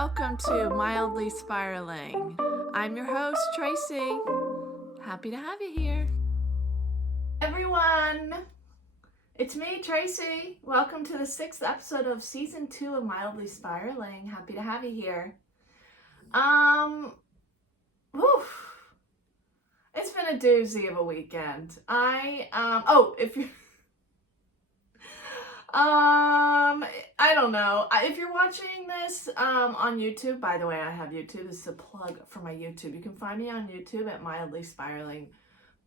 welcome to Mildly Spiraling. I'm your host, Tracy. Happy to have you here. Everyone, it's me, Tracy. Welcome to the 6th episode of Season 2 of Mildly Spiraling. Happy to have you here. It's been a doozy of a weekend. I don't know. If you're watching this on YouTube, by the way, I have YouTube. This is a plug for my YouTube. You can find me on YouTube at Mildly Spiraling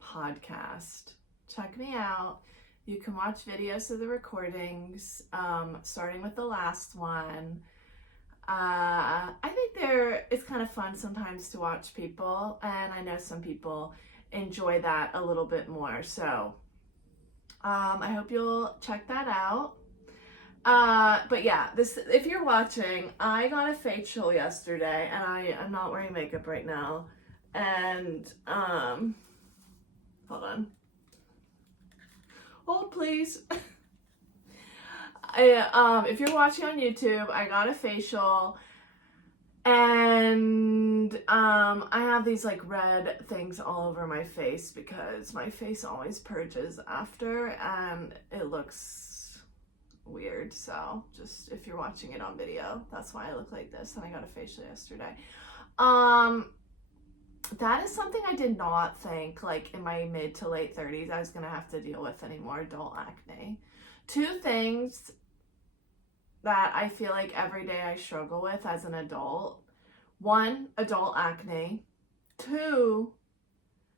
Podcast. Check me out. You can watch videos of the recordings, starting with the last one. I think it's kind of fun sometimes to watch people, and I know some people enjoy that a little bit more. So I hope you'll check that out. But yeah, if you're watching, I got a facial yesterday, and I'm not wearing makeup right now. And hold on. Hold, please. If you're watching on YouTube, I got a facial, and I have these like red things all over my face because my face always purges after, and it looks weird. So just if you're watching it on video, that's why I look like this. And I got a facial yesterday. That is something I did not think, like, in my mid to late 30s I was gonna have to deal with anymore: adult acne. Two things that I feel like every day I struggle with as an adult. One, adult acne. Two,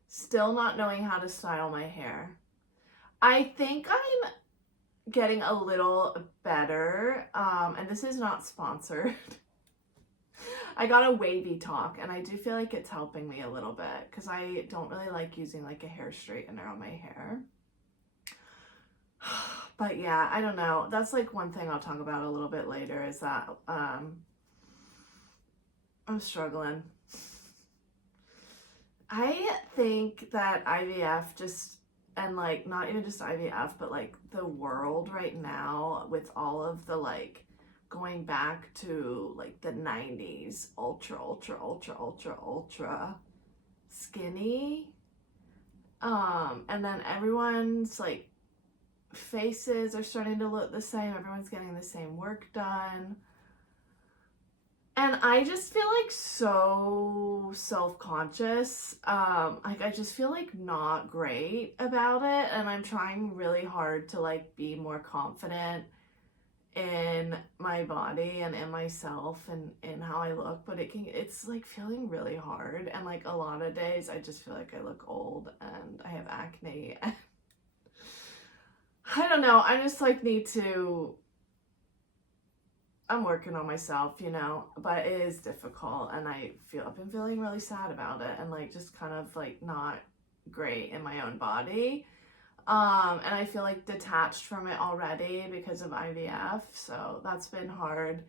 still not knowing how to style my hair. I think I'm getting a little better, and this is not sponsored. I got a wavy talk, and I do feel like it's helping me a little bit because I don't really like using like a hair straightener on my hair. But yeah, I don't know. That's like one thing I'll talk about a little bit later, is that I'm struggling. I think that IVF and like not even just IVF, but like the world right now with all of the like going back to like the 90s, ultra skinny. And then everyone's like faces are starting to look the same. Everyone's getting the same work done. And I just feel like so self-conscious. Like I just feel like not great about it. And I'm trying really hard to like be more confident in my body and in myself and in how I look. But it's like feeling really hard. And like a lot of days I just feel like I look old and I have acne. I don't know. I just like I'm working on myself, you know, but it is difficult, and I've been feeling really sad about it, and like just kind of like not great in my own body. And I feel like detached from it already because of IVF, so that's been hard.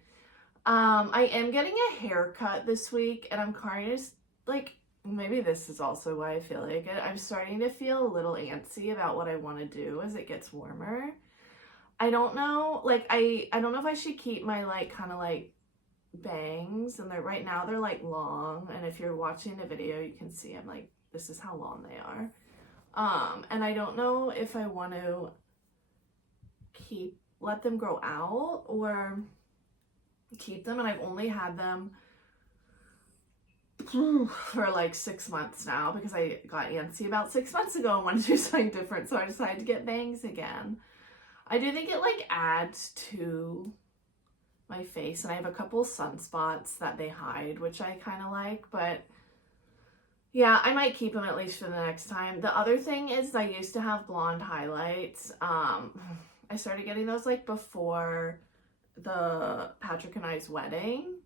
I am getting a haircut this week, and I'm kind of like, maybe this is also why I feel like it. I'm starting to feel a little antsy about what I want to do as it gets warmer. I don't know, like, I don't know if I should keep my, like, kind of, like, bangs, and right now they're, like, long, and if you're watching the video, you can see them, like, this is how long they are. And I don't know if I want to let them grow out, or keep them, and I've only had them for like 6 months now, because I got antsy about 6 months ago and wanted to do something different, so I decided to get bangs again. I do think it like adds to my face, and I have a couple sunspots that they hide, which I kind of like, but yeah, I might keep them at least for the next time. The other thing is I used to have blonde highlights. I started getting those like before the Patrick and I's wedding,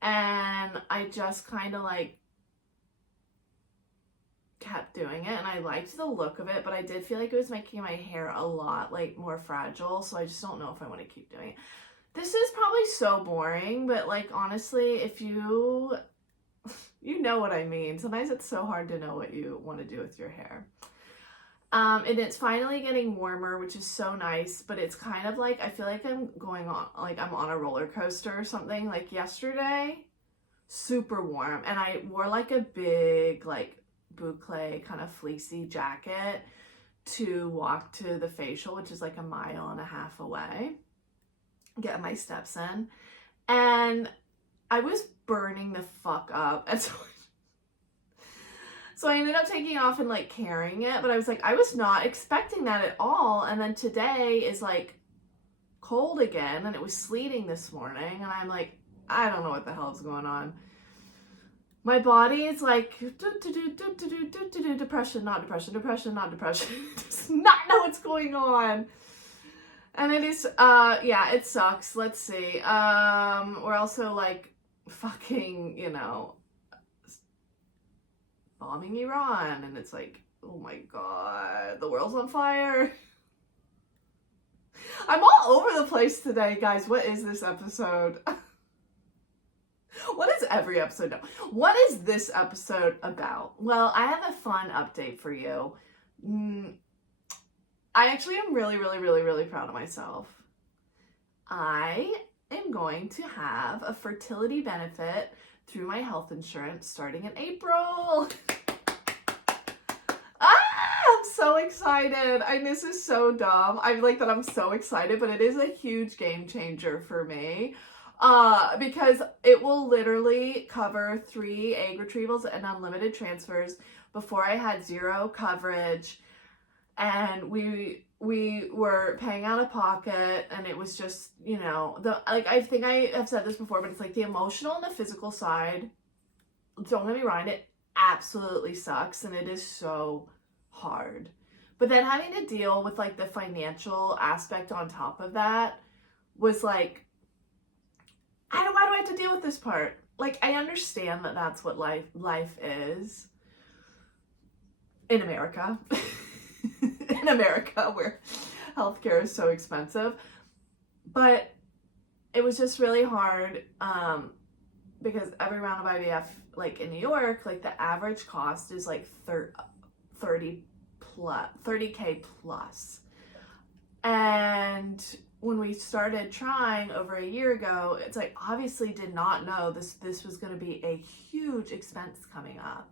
and I just kind of like kept doing it, and I liked the look of it, but I did feel like it was making my hair a lot like more fragile, so I just don't know if I want to keep doing it. This is probably so boring, but like honestly, if you know what I mean. Sometimes it's so hard to know what you want to do with your hair. And it's finally getting warmer, which is so nice, but it's kind of like, I feel like I'm going on, like I'm on a roller coaster or something. Like yesterday, super warm, and I wore like a big, like boucle kind of fleecy jacket to walk to the facial, which is like a mile and a half away, get my steps in, and I was burning the fuck up. And so I ended up taking off and like carrying it, but I was like, I was not expecting that at all. And then today is like cold again, and it was sleeting this morning, and I'm like, I don't know what the hell is going on. My body is like, depression, not depression, depression, not depression. Does not know what's going on. And it is, yeah, it sucks. Let's see. We're also like fucking, you know, bombing Iran, and it's like, oh my god, the world's on fire. I'm all over the place today, guys. What is this episode? What is every episode now? What is this episode about? Well, I have a fun update for you. I actually am really, really, really, really proud of myself. I am going to have a fertility benefit through my health insurance starting in April. I'm so excited. This is so dumb. I like that I'm so excited, but it is a huge game changer for me. Because it will literally cover 3 egg retrievals and unlimited transfers. Before, I had 0 coverage, and we were paying out of pocket, and it was just, you know, I think I have said this before, but it's like the emotional and the physical side, don't get me wrong, it absolutely sucks, and it is so hard. But then having to deal with like the financial aspect on top of that was like, why do I have to deal with this part? Like, I understand that that's what life is in America. In America, where healthcare is so expensive. But it was just really hard because every round of IVF, like in New York, like the average cost is like 30K plus. And when we started trying over a year ago, it's like, obviously did not know this was going to be a huge expense coming up.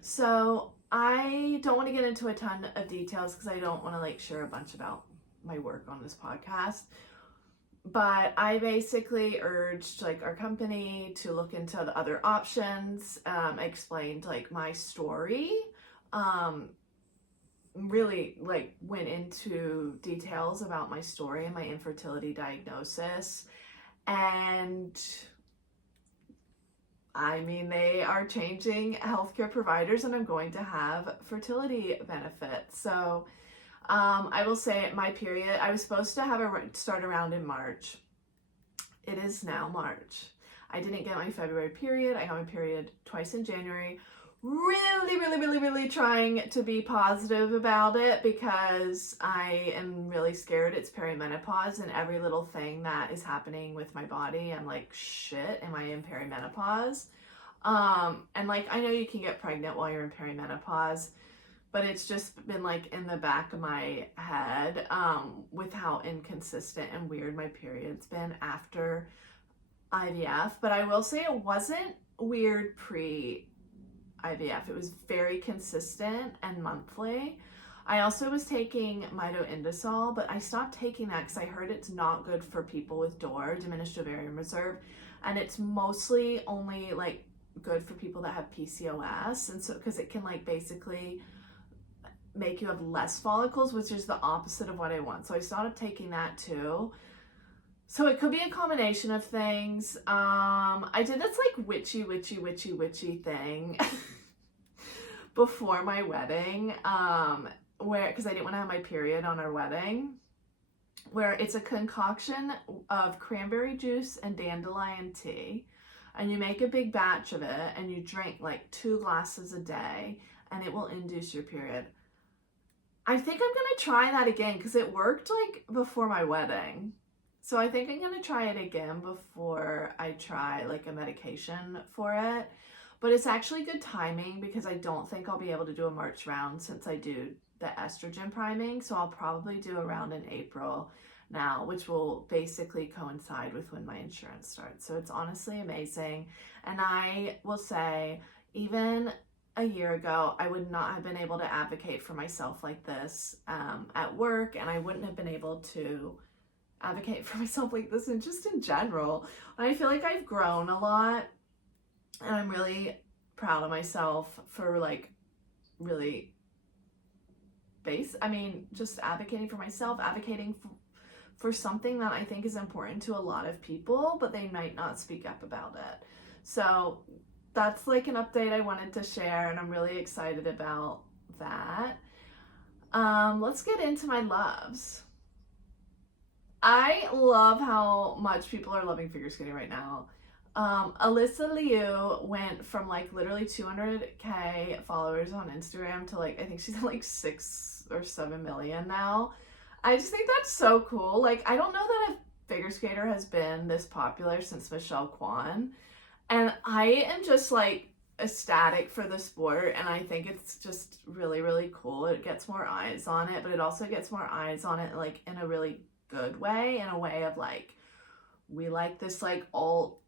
So I don't want to get into a ton of details because I don't want to like share a bunch about my work on this podcast. But I basically urged like our company to look into the other options. I explained like my story. Really like went into details about my story and my infertility diagnosis, and I mean, they are changing healthcare providers, and I'm going to have fertility benefits. So I will say my period, I was supposed to have start around in March. It is now March. I didn't get my February period. I got my period twice in January. Really trying to be positive about it because I am really scared it's perimenopause, and every little thing that is happening with my body, I'm like, shit, am I in perimenopause? And like, I know you can get pregnant while you're in perimenopause, but it's just been like in the back of my head with how inconsistent and weird my period's been after IVF. But I will say it wasn't weird pre-IVF. It was very consistent and monthly. I also was taking misogyny, but I stopped taking that because I heard it's not good for people with DOR, diminished ovarian reserve, and it's mostly only like good for people that have PCOS, and so because it can like basically make you have less follicles, which is the opposite of what I want. So I started taking that too. So it could be a combination of things. I did this like witchy thing before my wedding, where, because I didn't want to have my period on our wedding, where it's a concoction of cranberry juice and dandelion tea, and you make a big batch of it, and you drink like 2 glasses a day, and it will induce your period. I think I'm gonna try that again because it worked like before my wedding. So I think I'm gonna try it again before I try like a medication for it. But it's actually good timing because I don't think I'll be able to do a March round since I do the estrogen priming. So I'll probably do a round in April now, which will basically coincide with when my insurance starts. So it's honestly amazing. And I will say, even a year ago, I would not have been able to advocate for myself like this at work, and I wouldn't have been able to advocate for myself like this and just in general. And I feel like I've grown a lot, and I'm really proud of myself for like really just advocating for myself, advocating for something that I think is important to a lot of people, but they might not speak up about it. So that's like an update I wanted to share, and I'm really excited about that. Let's get into my loves. I love how much people are loving figure skating right now. Alyssa Liu went from like literally 200k followers on Instagram to like, I think she's at like 6 or 7 million now. I just think that's so cool. Like, I don't know that a figure skater has been this popular since Michelle Kwan. And I am just like ecstatic for the sport, and I think it's just really, really cool. It gets more eyes on it, but it also gets more eyes on it like in a really good way, in a way of like, we like this like alt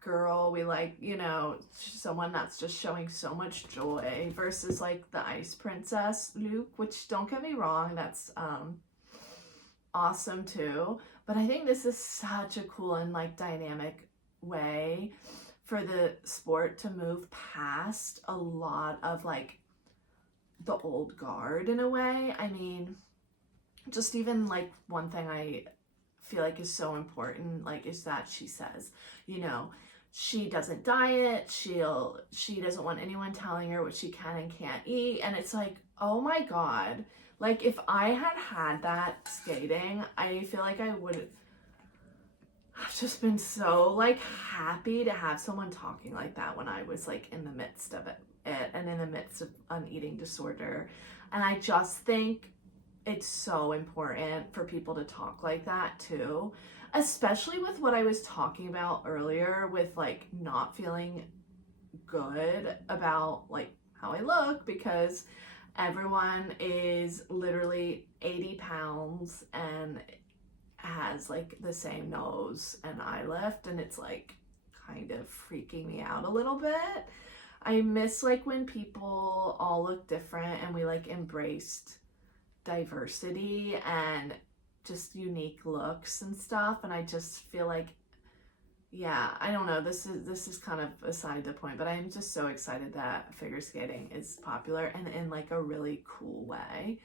girl, we like, you know, someone that's just showing so much joy, versus like the Ice Princess Luke, which, don't get me wrong, that's awesome too, but I think this is such a cool and like dynamic way for the sport to move past a lot of like the old guard in a way. I mean, just even like one thing I feel like is so important, like, is that she says, you know, she doesn't diet, she doesn't want anyone telling her what she can and can't eat. And it's like, oh my God, like if I had that skating, I feel like I would have just been so like happy to have someone talking like that when I was like in the midst of it and in the midst of an eating disorder. And I just think it's so important for people to talk like that too, especially with what I was talking about earlier with like not feeling good about like how I look, because everyone is literally 80 pounds and has like the same nose and eye lift, and it's like kind of freaking me out a little bit. I miss like when people all look different and we like embraced diversity and just unique looks and stuff. And I just feel like, yeah, I don't know, this is kind of aside the point, but I'm just so excited that figure skating is popular and in like a really cool way.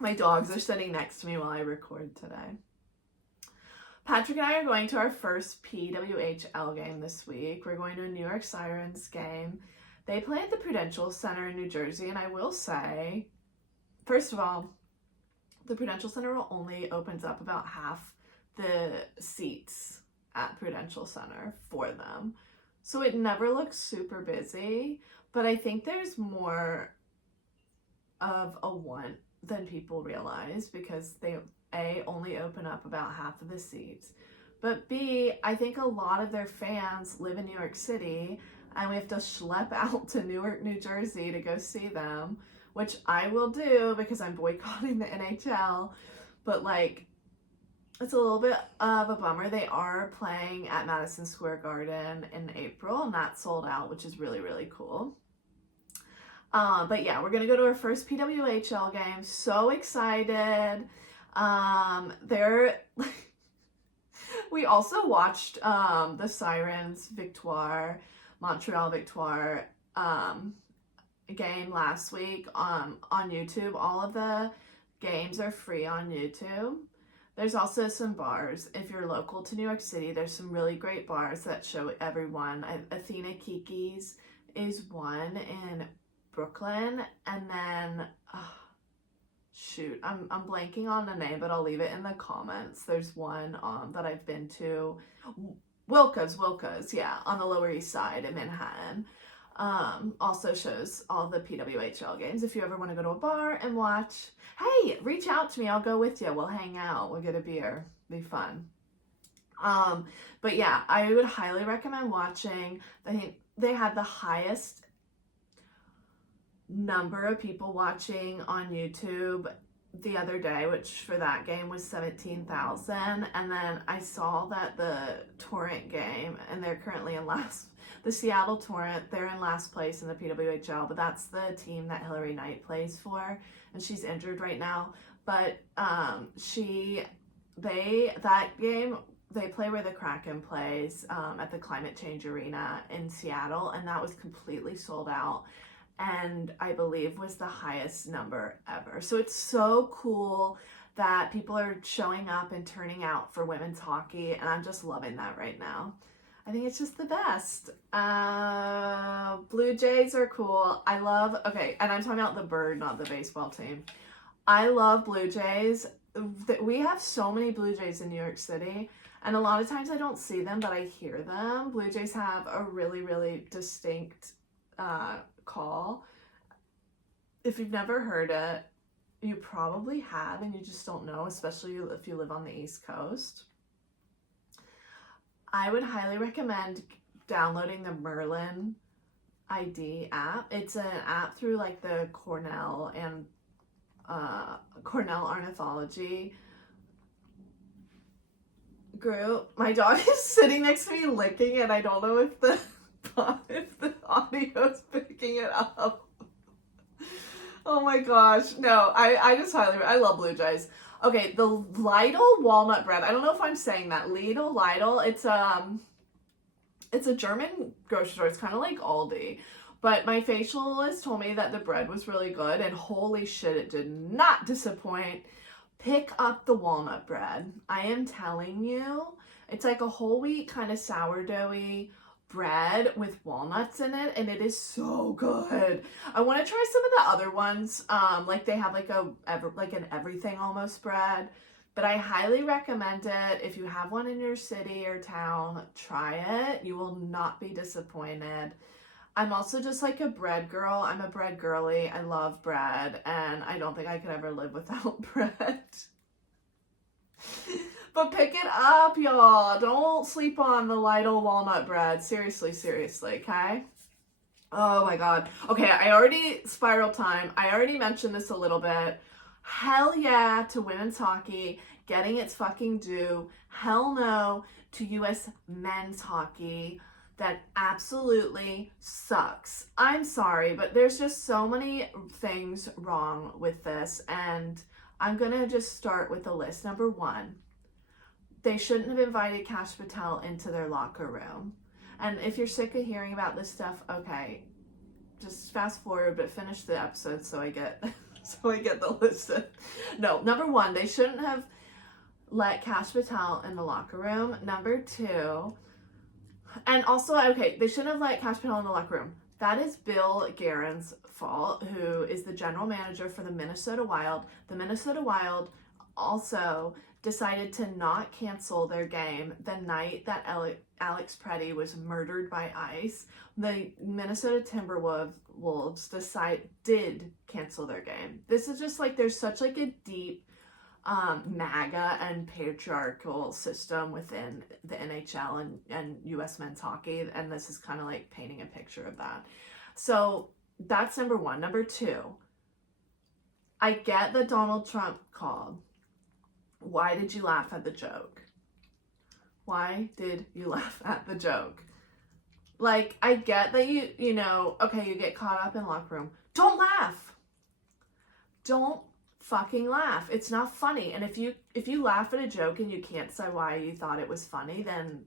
My dogs are sitting next to me while I record today. Patrick and I are going to our first PWHL game this week. We're going to a New York Sirens game. They play at the Prudential Center in New Jersey, and I will say, first of all, the Prudential Center only opens up about half the seats at Prudential Center for them. So it never looks super busy, but I think there's more of a want than people realize, because they A, only open up about half of the seats, but B, I think a lot of their fans live in New York City and we have to schlep out to Newark, New Jersey to go see them, which I will do because I'm boycotting the NHL, but like, it's a little bit of a bummer. They are playing at Madison Square Garden in April, and that's sold out, which is really, really cool. But yeah, we're gonna go to our first PWHL game. So excited. We also watched the Sirens Montreal Victoire game last week on YouTube. All of the games are free on YouTube. There's also some bars. If you're local to New York City, there's some really great bars that show everyone. Athena Kiki's is one in Brooklyn, and then shoot, I'm blanking on the name, but I'll leave it in the comments. There's one that I've been to, Wilka's, yeah, on the Lower East Side in Manhattan. Also shows all the PWHL games. If you ever want to go to a bar and watch, hey, reach out to me. I'll go with you. We'll hang out. We'll get a beer. Be fun. But yeah, I would highly recommend watching. I think they had the highest number of people watching on YouTube the other day, which for that game was 17,000. And then I saw that the Torrent game, and they're currently in the Seattle Torrent, they're in last place in the PWHL, but that's the team that Hillary Knight plays for, and she's injured right now. But that game, they play where the Kraken plays, at the Climate Change Arena in Seattle, and that was completely sold out, and I believe was the highest number ever. So it's so cool that people are showing up and turning out for women's hockey, and I'm just loving that right now. I think it's just the best. Blue Jays are cool. And I'm talking about the bird, not the baseball team. I love Blue Jays. We have so many Blue Jays in New York City, and a lot of times I don't see them, but I hear them. Blue Jays have a really, really distinct call. If you've never heard it, you probably have, and you just don't know, especially if you live on the East Coast. I would highly recommend downloading the Merlin ID app. It's an app through like the Cornell and Cornell Ornithology group. My dog is sitting next to me licking it. I don't know if the audio is picking it up. Oh my gosh. No, I love Blue Jays. Okay, the Lidl walnut bread. I don't know if I'm saying that. Lidl. It's a German grocery store. It's kind of like Aldi. But my facialist told me that the bread was really good, and holy shit, it did not disappoint. Pick up the walnut bread. I am telling you, it's like a whole wheat kind of sourdoughy bread with walnuts in it, and it is so good. I want to try some of the other ones, like they have like an everything almost bread, but I highly recommend it. If you have one in your city or town, try it. You will not be disappointed. I'm also just like a bread girl. I'm a bread girly. I love bread, and I don't think I could ever live without bread. But pick it up, y'all. Don't sleep on the Lidl walnut bread. Seriously, okay? Oh my God. Okay, spiral time. I already mentioned this a little bit. Hell yeah to women's hockey getting its fucking due. Hell no to US men's hockey. That absolutely sucks. I'm sorry, but there's just so many things wrong with this, and I'm gonna just start with the list. Number one, they shouldn't have invited Kash Patel into their locker room. And if you're sick of hearing about this stuff, okay, just fast forward, but finish the episode so I get the list. No, number one, they shouldn't have let Kash Patel in the locker room. Number two, and also, okay, they shouldn't have let Kash Patel in the locker room. That is Bill Guerin's fault, who is the general manager for the Minnesota Wild. The Minnesota Wild also decided to not cancel their game the night that Alex Preddy was murdered by ICE. The Minnesota Timberwolves did cancel their game. This is just like, there's such like a deep MAGA and patriarchal system within the NHL and US men's hockey, and this is kind of like painting a picture of that. So that's number one. Number two, I get that Donald Trump called. Why did you laugh at the joke? Why did you laugh at the joke? Like, I get that you know, okay, you get caught up in locker room. Don't laugh. Don't fucking laugh. It's not funny. And if you laugh at a joke and you can't say why you thought it was funny, then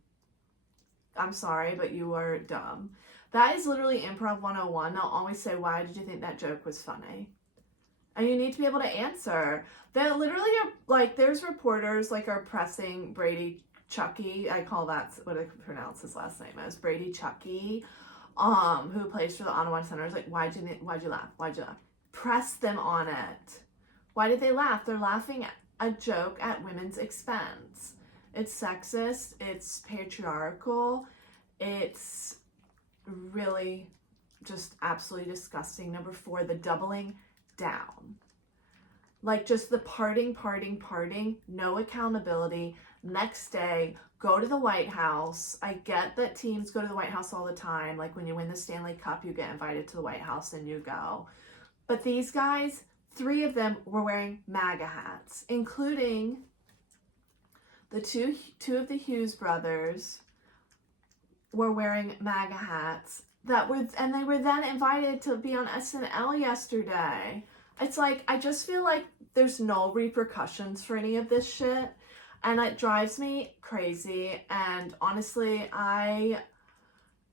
I'm sorry, but you are dumb. That is literally improv 101. They'll always say, why did you think that joke was funny? And you need to be able to answer. They literally are like, there's reporters like are pressing Brady Chucky. I call that what I pronounce his last name as, Brady Chucky, who plays for the Ottawa Senators. Like, why'd you laugh? Why'd you laugh? Press them on it. Why did they laugh? They're laughing at a joke at women's expense. It's sexist. It's patriarchal. It's really just absolutely disgusting. Number four, the doubling down. Like, just the parting, no accountability. Next day, go to the White House. I get that teams go to the White House all the time. Like, when you win the Stanley Cup, you get invited to the White House and you go. But these guys, 3 of them were wearing MAGA hats, including the two of the Hughes brothers were wearing MAGA hats and they were then invited to be on SNL yesterday. It's like, I just feel like there's no repercussions for any of this shit, and it drives me crazy. And honestly, I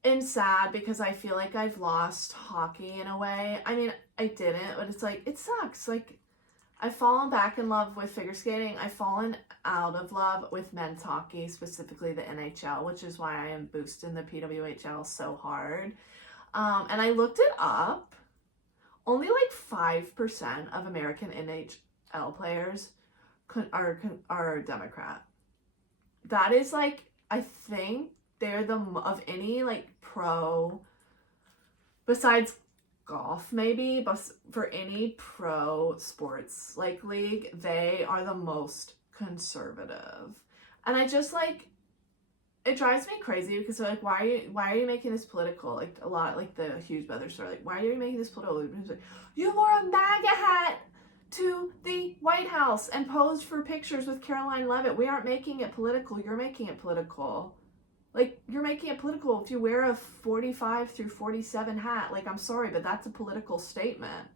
am sad because I feel like I've lost hockey in a way. I mean, I didn't, but it's like, it sucks. Like, I've fallen back in love with figure skating. I've fallen out of love with men's hockey, specifically the NHL, which is why I am boosting the PWHL so hard. And I looked it up. Only like 5% of American NHL players are Democrat. That is like, I think they're of any like pro, besides golf maybe, but for any pro sports like league, they are the most conservative. And I just like, it drives me crazy because they're like, why are you making this political? Like, a lot, like the Hughes brothers are like, why are you making this political? Like, you wore a MAGA hat to the White House and posed for pictures with Caroline Leavitt. We aren't making it political. You're making it political. Like, you're making it political if you wear a 45 through 47 hat. Like, I'm sorry, but that's a political statement.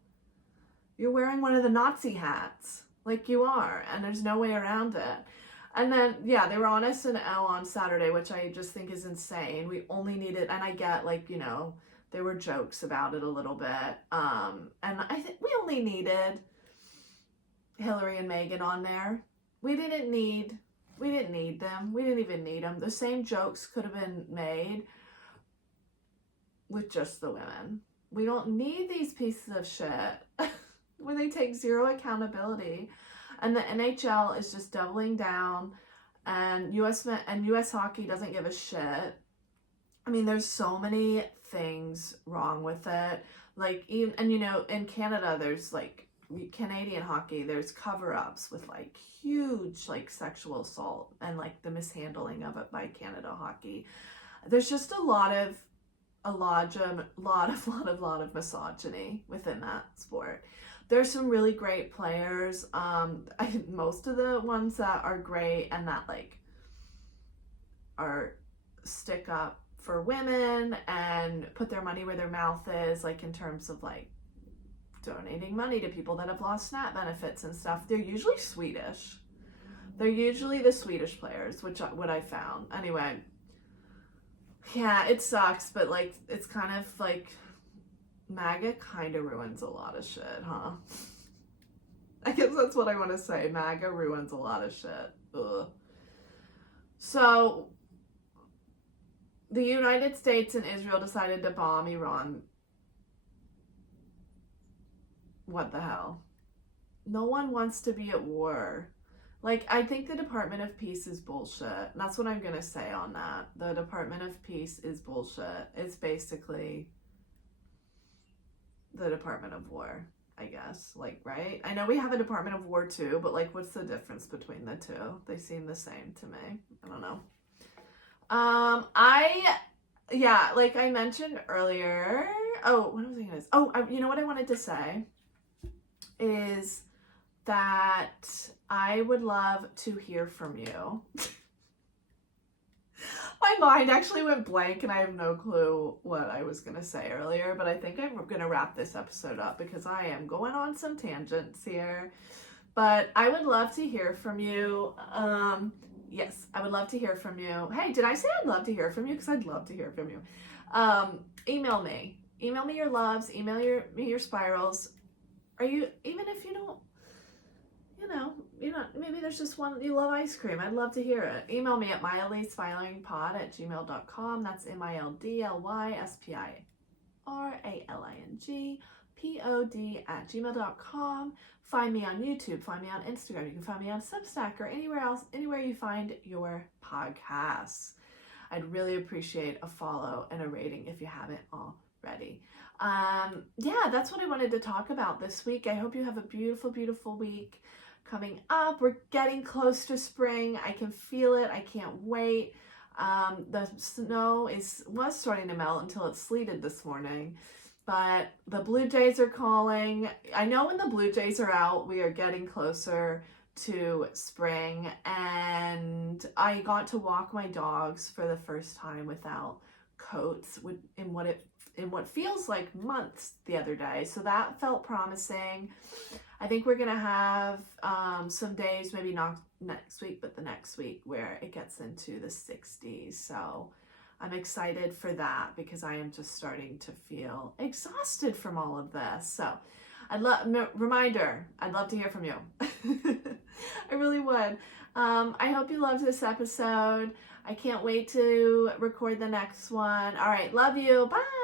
You're wearing one of the Nazi hats. Like, you are. And there's no way around it. And then, yeah, they were on SNL on Saturday, which I just think is insane. We only needed, and I get, like, you know, there were jokes about it a little bit. And I think we only needed Hillary and Meghan on there. We didn't need them. We didn't even need them. The same jokes could have been made with just the women. We don't need these pieces of shit when they take zero accountability. And the NHL is just doubling down, and US hockey doesn't give a shit. I mean, there's so many things wrong with it. Like, even, and you know, in Canada, there's like Canadian hockey, there's cover-ups with like huge like sexual assault and like the mishandling of it by Canada Hockey. There's just a lot of misogyny within that sport. There's some really great players. Most of the ones that are great and that like are stick up for women and put their money where their mouth is, like in terms of like donating money to people that have lost SNAP benefits and stuff. They're usually Swedish. They're usually the Swedish players, what I found. Anyway, yeah, it sucks, but like it's kind of like MAGA kind of ruins a lot of shit, huh? I guess that's what I want to say. MAGA ruins a lot of shit. Ugh. So, the United States and Israel decided to bomb Iran. What the hell? No one wants to be at war. Like, I think the Department of Peace is bullshit. That's what I'm going to say on that. The Department of Peace is bullshit. It's basically the Department of War, I guess. Like, right? I know we have a Department of War too, but like, what's the difference between the two? They seem the same to me. I don't know. Yeah, like I mentioned earlier. Oh, what was I going to say? Oh, you know what I wanted to say is that I would love to hear from you. My mind actually went blank and I have no clue what I was going to say earlier, but I think I'm going to wrap this episode up because I am going on some tangents here. But I would love to hear from you. Yes, I would love to hear from you. Hey, did I say I'd love to hear from you? Because I'd love to hear from you. Email me. Email me your loves. Email me your spirals. Are you, even if you don't, maybe there's just one, you love ice cream. I'd love to hear it. Email me at mildlyspiraling@gmail.com. That's mildlyspiralingpod@gmail.com. Find me on YouTube. Find me on Instagram. You can find me on Substack or anywhere else, anywhere you find your podcasts. I'd really appreciate a follow and a rating if you haven't already. Yeah, that's what I wanted to talk about this week. I hope you have a beautiful, beautiful week coming up. We're getting close to spring. I can feel it. I can't wait. The snow was starting to melt until it sleeted this morning. But the Blue Jays are calling. I know when the Blue Jays are out, we are getting closer to spring, and I got to walk my dogs for the first time without coats in what feels like months the other day. So that felt promising. I think we're gonna have some days, maybe not next week, but the next week, where it gets into the 60s. So I'm excited for that because I am just starting to feel exhausted from all of this. So I'd love to hear from you. I really would. I hope you loved this episode. I can't wait to record the next one. All right, love you. Bye.